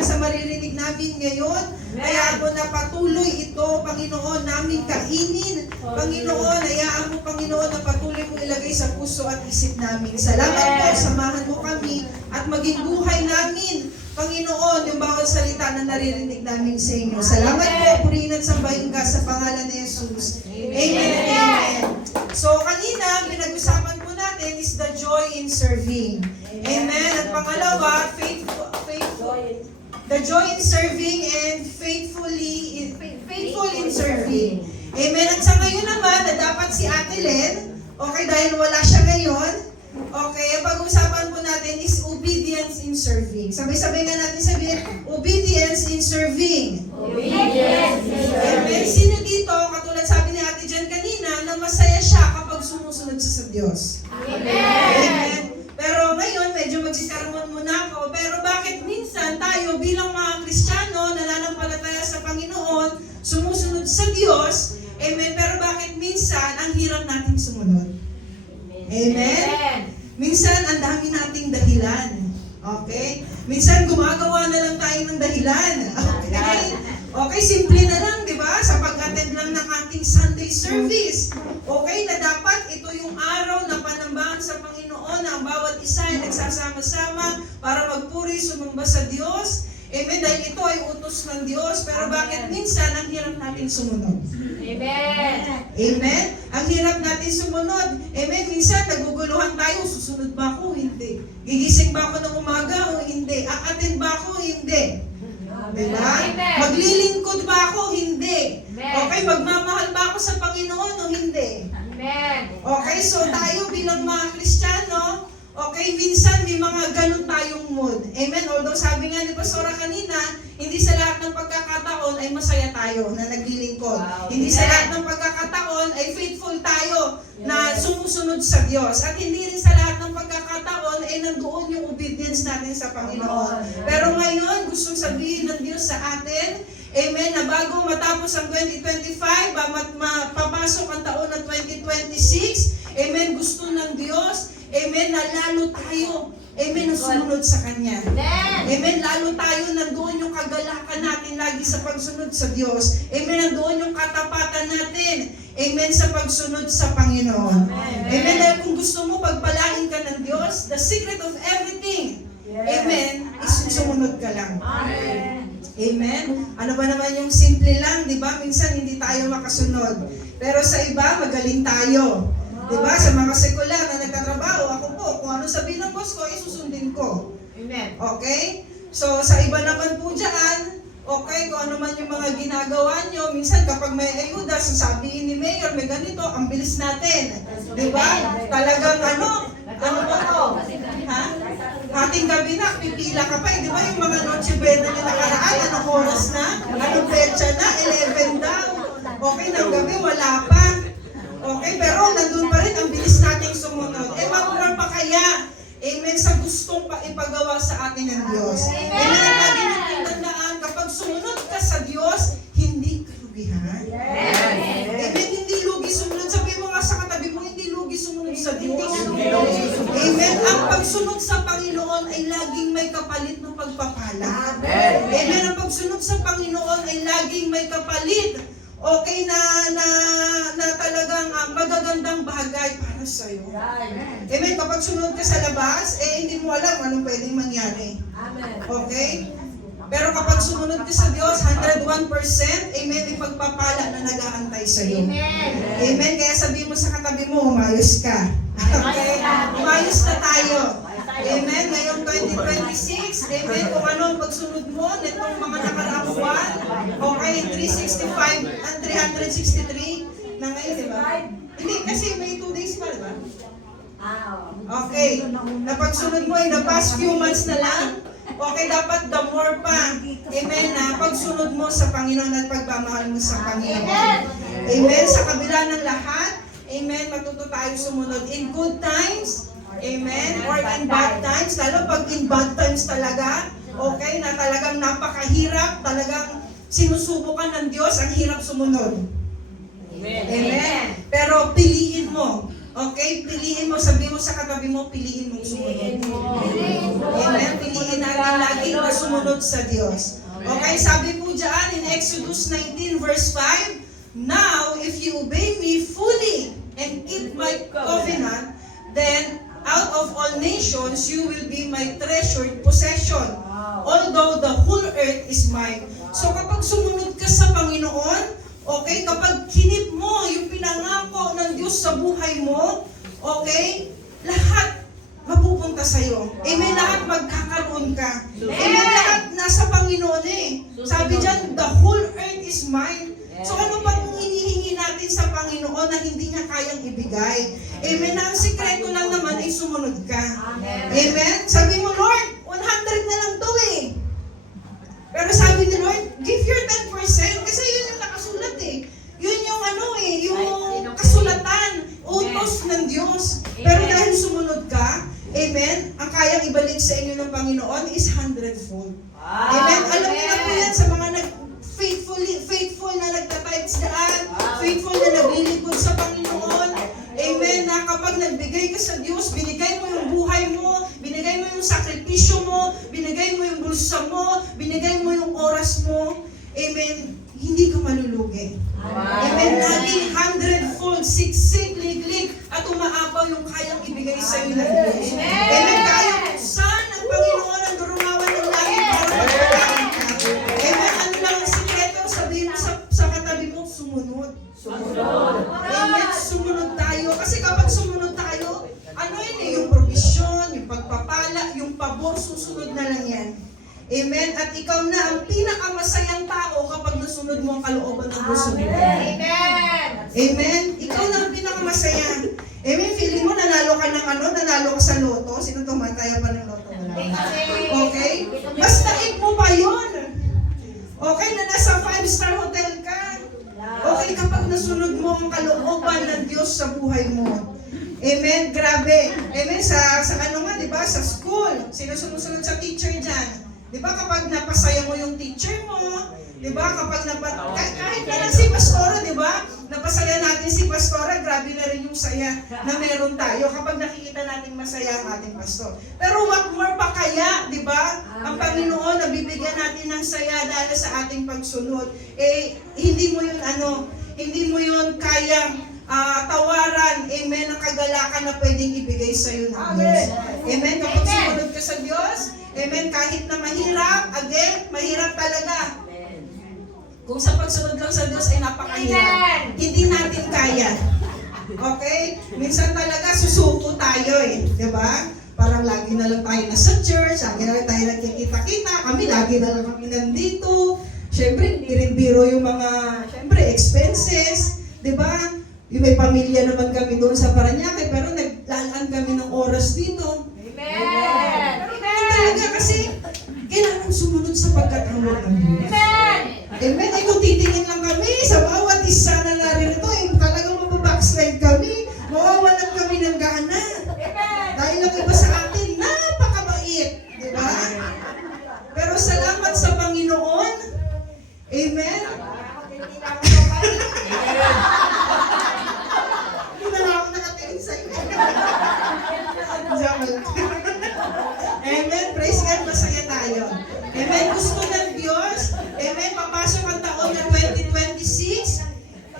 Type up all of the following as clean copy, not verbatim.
hanggang sa maririnig namin ngayon. Hayaan mo na patuloy ito, Panginoon, namin kainin. Panginoon, hayaan mo, Panginoon, na patuloy mo ilagay sa puso at isip namin. Salamat po, samahan mo kami at maging buhay namin, Panginoon, yung bawat salita na naririnig namin sa inyo. Salamat po, purihin at sambahin ka sa pangalan ni Jesus. Amen and amen. So, kanina, pinag-usapan po natin is the joy in serving. Amen. At pangalawa, the joy in serving and faithful in serving. Amen. At sa ngayon naman, na dapat si Ate Len, okay, dahil wala siya ngayon, okay, ang pag-usapan po natin is obedience in serving. Sabay-sabay nga natin sabihin, obedience in serving. Obedience in serving. Amen. Sino dito, katulad sabi ni Ate Jen kanina, na masaya siya kapag sumusunod siya sa Diyos? Amen. Pero ngayon, medyo magsikarmon muna ako. Pero bakit minsan tayo bilang mga Kristiyano, nananampalataya sa Panginoon, sumusunod sa Diyos, amen, pero bakit minsan ang hirap nating sumunod? Amen? Minsan, ang dami nating dahilan. Okay? Minsan, gumagawa na lang tayo ng dahilan. Okay? Okay, simple na lang, di ba? Sa pag-attend lang ng ating Sunday service. Okay, na dapat ito yung araw na panambahan sa Panginoon na ang bawat isa ay nagsasama-sama para magpuri, sumamba sa Diyos. Amen, dahil ito ay utos ng Diyos. Pero bakit minsan ang hirap natin sumunod? Amen. Amen? Ang hirap natin sumunod. Amen, minsan naguguluhan tayo, susunod ba ako? Hindi. Gigising ba ako ng umaga o hindi? Aattend ba ako? Hindi. Diba? Maglilingkod ba ako? Hindi. Okay, magmamahal ba ako sa Panginoon o hindi? Amen. Okay, so tayo bilang mga Kristiyano, okay, minsan may mga ganun tayong mood. Amen? Although sabi nga ni Pastora kanina, hindi sa lahat ng pagkakataon ay masaya tayo na naglilingkod. Wow. Hindi sa lahat ng pagkakataon ay faithful tayo na sumusunod sa Diyos. At hindi rin sa lahat ng pagkakataon ay nandoon yung obedience natin sa Panginoon. Pero ngayon, gustong sabihin ng Diyos sa atin, amen, na bago matapos ang 2025, papasok ang taon ng 2026, amen, gusto ng Diyos, amen, na lalo tayo, amen, na sumunod sa Kanya. Amen, lalo tayo nandoon yung kagalakan natin lagi sa pagsunod sa Diyos. Amen, nandoon yung katapatan natin. Amen, sa pagsunod sa Panginoon. Amen, dahil kung gusto mo pagpalain ka ng Diyos, the secret of everything, amen, is sumunod ka lang. Amen. Ano ba naman yung simple lang, di ba? Minsan hindi tayo makasunod. Pero sa iba, magaling tayo. Di ba? Sa mga sekular na nagtatrabaho, ako po, kung ano sabihin ng boss ko, isusundin ko. Amen. Okay? So, sa iba naman po dyan, okay, kung ano man yung mga ginagawa nyo, minsan kapag may ayuda, sasabihin ni Mayor, may ganito, ang bilis natin. Di ba? Talagang ano ba to? Ha? Ating gabi na, pipila ka pa. Di ba yung mga Noche Buena nyo nakaraan, anong oras na? Anong petsa na? 11 daw. Okay, ng gabi, wala pa. Okay, pero nandun pa rin, ang bilis nating sumunod. Mag-more pa kaya, amen, sa gustong ipagawa sa atin ng Diyos. Amen, ang lagi natin tandaan, kapag sumunod ka sa Diyos, hindi ka lugihan. Amen, hindi lugi sumunod. Sabi mo nga sa katabi mo, hindi lugi sumunod sa Diyos. Amen, ang pagsunod sa Panginoon ay laging may kapalit ng pagpapala. Amen, ang pagsunod sa Panginoon ay laging may kapalit. Okay na talagang magagandang bagay para sa iyo. Amen. Kapag sunod ka sa labas, hindi mo alam anong pwedeng mangyari. Okay? Pero kapag sumunod ka sa Diyos, 101%, amen, may pagpapala na nag-aantay sa iyo. Amen. Kaya sabihin mo sa katabi mo, umayos ka. Okay? Umayos na tayo. Amen. Ngayong 2026, amen, kung ano ang pagsunod mo nitong mga nakaraang buwan, okay, 365 and 363 na ngayon, di ba? Hindi, kasi may 2 days pa, di ba? Okay. Na pagsunod mo in the past few months na lang, okay, dapat the more pa, amen, na pagsunod mo sa Panginoon at pagmamahal mo sa Panginoon. Amen. Sa kabila ng lahat, amen, matuto tayo sumunod in good times, amen, or in bad times, lalo pag in bad times talaga, okay, na talagang napakahirap, talagang sinusubukan ng Diyos, ang hirap sumunod. Amen. Pero piliin mo Okay? Piliin mo, sabi mo sa katabi mo, piliin mong sumunod. Amen? Piliin natin lagi na sumunod sa Diyos. Okay? Sabi po dyan in Exodus 19 verse 5, "Now, if you obey me fully and keep my covenant, then out of all nations you will be my treasured possession, although the whole earth is mine." So kapag sumunod ka sa Panginoon, okay, kapag kinip mo yung pinangako ng Diyos sa buhay mo, okay, lahat mapupunta sa'yo. Amen, lahat magkakaroon ka. Amen, lahat nasa Panginoon eh. Sabi dyan, the whole earth is mine. So ano bang hinihingi natin sa Panginoon na hindi niya kayang ibigay? Amen, na ang sikreto lang naman ay sumunod ka. Amen, sabi mo, Lord, 100 na lang to eh. Pero sabi ni Lord, give your 10% kasi yun yung nakasulat eh. Yun yung ano eh, yung kasulatan, utos ng Diyos. Pero dahil sumunod ka, amen, ang kayang ibalik sa inyo ng Panginoon is 100-fold. Amen, alam niyo na po yan sa mga faithful na nagtatides daan, faithful na naglilingkod sa Panginoon. Amen, na kapag nagbigay ka sa Diyos, binigay mo yung buhay mo, binigay mo yung sakripisyo mo, binigay mo yung bulsa mo, binigay mo yung oras mo, amen, hindi ka malulugi. Amen, laging 100-fold, siksik, liglig, at umaapaw yung kayang ibigay sa iyo ng Diyos. Amen, kaya saan ang Panginoon ang durumawan ng langit para magpapakain ka. Amen, ano lang ang sikreto, sabihin mo sa katabi mo, sumunod. Amen, sumunod tayo. Kasi kapag sumunod tayo, ano yun eh, yung provision, yung pagpapala, yung pabor, susunod na lang yan. Amen, at ikaw na ang pinakamasayang tao kapag nasunod mo ang kalooban ng gusto mo. Amen, ikaw na ang pinakamasaya. Amen, feeling mo nanalo ka ng nanalo ka sa loto. Sino tumataya pa ng loto? Okay? Basta mo pa yun. Okay, na nasa 5-star hotel ka. Okay, kapag nasunod mo ang kalooban ng Diyos sa buhay mo. Amen, grabe. Amen, sa ano nga, di ba, sa school, sino sumusunod sa teacher dyan? Di ba, kapag napasaya mo yung teacher mo, di ba, kapag kahit na lang si Pastora, di ba, napasaya natin si Pastora, grabe na rin yung saya na meron tayo kapag nakikita natin masaya ang ating pastor. Pero what more pa kaya, di ba, ang Panginoon na bibigyan natin ng saya dahil sa ating pagsunod, eh, hindi mo yun kayang tawaran, amen, ang kagalakan na pwedeng ibigay sa iyo ng Diyos. Amen, kapag sumunod ka sa Diyos, amen, kahit na mahirap, again, mahirap talaga. Kung sa pagsunod lang sa Diyos ay napakahirap, hindi natin kaya. Okay? Minsan talaga susuko tayo eh, di ba? Parang lagi na lang tayo nasa church, lagi na lang tayo nagkikita-kita, kami lagi na lang kami nandito. Siyempre, biro yung mga, siyempre, expenses, di ba? Yung may pamilya naman kami doon sa Parañaque, pero naglalaan kami ng oras dito. Amen! Talaga kasi, kailangan sumunod sa pagkatawag ng Diyos. Amen. Ay kung titingin lang kami sa bawat isa na narito, talagang mababackslide kami. Mawawalan kami ng gana. Dahil ang iba sa atin, napakabait. Di ba? Pero salamat sa Panginoon. Amen. Hindi na lang ako nakatingin sa iyo. Amen. Praise God. Masaya tayo. Amen. Gusto ng Diyos. Amen. Papasok ang taon na 2026.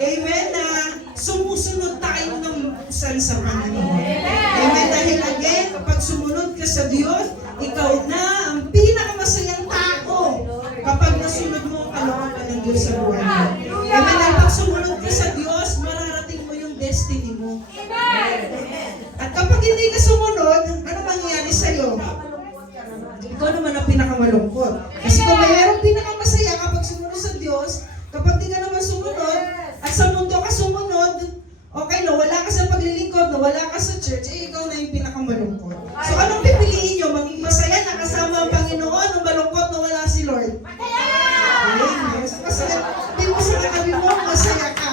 Amen. Na sumusunod tayo ng lukusan sa Panginoon. Amen. Dahil again, kapag sumunod ka sa Diyos, ikaw na ang pinakamasayang tao kapag nasunod mo ang kalooban ng Diyos sa buhay mo. Amen. Dahil pag sumunod ka sa Diyos, mararating mo yung destiny mo. At kapag hindi ka sumunod, ano mangyayari sa'yo? Ikaw naman ang pinakamalungkot. Kasi kung mayroong pinakamasaya kapag sumunod sa Diyos, kapag di ka naman sumunod, at sa mundo ka sumunod, okay, nawala ka sa paglilingkod, nawala ka sa church, eh ikaw na yung pinakamalungkot. So anong pipiliin nyo? Maging masaya na kasama ang Panginoon, o malungkot na wala si Lord? Amen. So kasi, di mo sa katabi mo, masaya ka.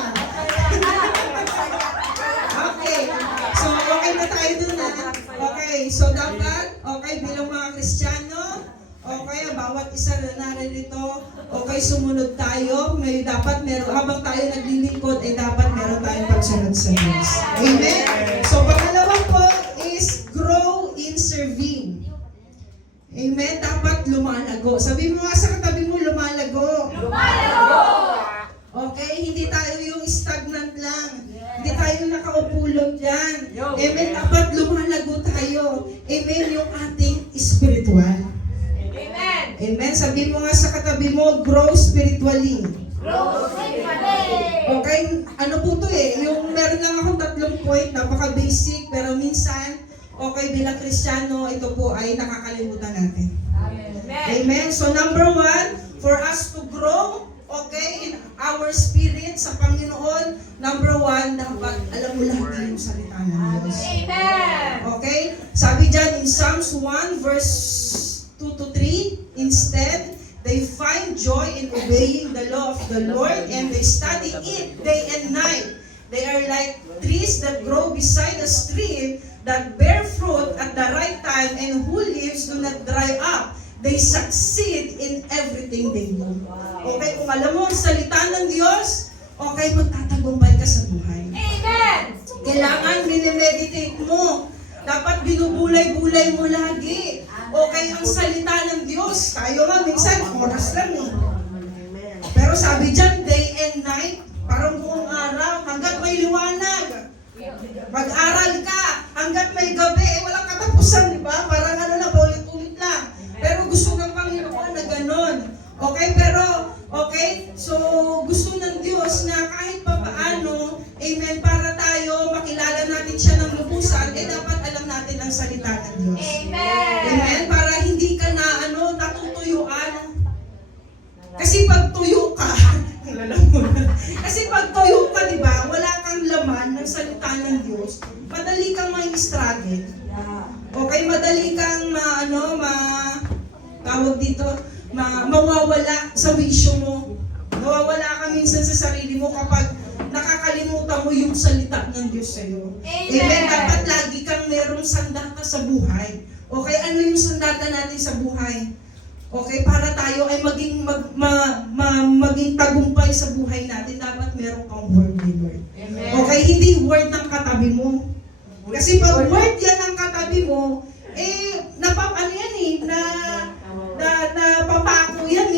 Okay. So, okay na tayo dun na. Okay. So, dapat, okay, bilang mga Kristiyano, okay, bawat isa na narito, okay, sumunod tayo. May dapat meron, habang tayo naglilingkod, dapat meron tayong pagsunod sa Diyos. Amen? So, pangalawa po is grow in serving. Amen? Dapat lumalago. Sabi mo nga sa katabi mo, lumalago. Okay? Hindi tayo yung stagnant lang. Hindi tayo nakaupo lang dyan. Amen? Dapat lumalago tayo. Amen? Yung ating spiritual. Amen. Amen? Sabi mo nga sa katabi mo, grow spiritually. Okay? Ano po to eh? Yung meron lang akong 3 point, napaka-basic, pero minsan, okay, bilang Kristiyano, ito po ay nakakalimutan natin. Amen. Amen? So number 1, for us to grow, okay, in our spirit sa Panginoon, number 1, dapat alam mo lagi yung salita ng Diyos. Amen. Okay? Sabi dyan in Psalms 1 verse 2 to 3, instead, they find joy in obeying the law of the Lord and they study it day and night. They are like trees that grow beside a stream that bear fruit at the right time and whose leaves do not dry up. They succeed in everything they do. Okay, kung alam mo ang salita ng Diyos, okay, magtatagumpay ka sa buhay. Amen. Kailangan minimeditate mo. Dapat binubulay-bulay mo lagi. Okay, ang salita ng Diyos. Tayo nga minsan, oras lang eh. Pero sabi dyan, day and night, parang buong araw, hanggat may liwanag. Mag-aral ka, hanggat may gabi, walang katapusan, di ba? Parang ano na, ulit-ulit lang. Pero gusto ng Panginoon na ganon. Okay, pero, okay, so gusto ng Diyos na kahit pa paano, amen, para tayo makilala natin siya ng lubusan, eh dapat alam natin ang salita ng Diyos. Amen. Amen, para hindi ka na, natutuyuan. Kasi pag tuyo ka, kasi pag tuyo ka, di ba, wala kang laman ng salita ng Diyos, madali kang struggle. Okay, madali kang tawag dito, mawawala sa wisyo mo. Nawawala ka minsan sa sarili mo kapag nakakalimutan mo yung salita ng Diyos sa iyo. Amen. Dapat lagi kang merong sandata sa buhay. Okay, ano yung sandata natin sa buhay? Okay, para tayo ay maging tagumpay sa buhay natin, dapat meron kang word ni Lord. Amen. Okay, hindi word ng katabi mo. Kasi pag word yan ng katabi mo, napapako yan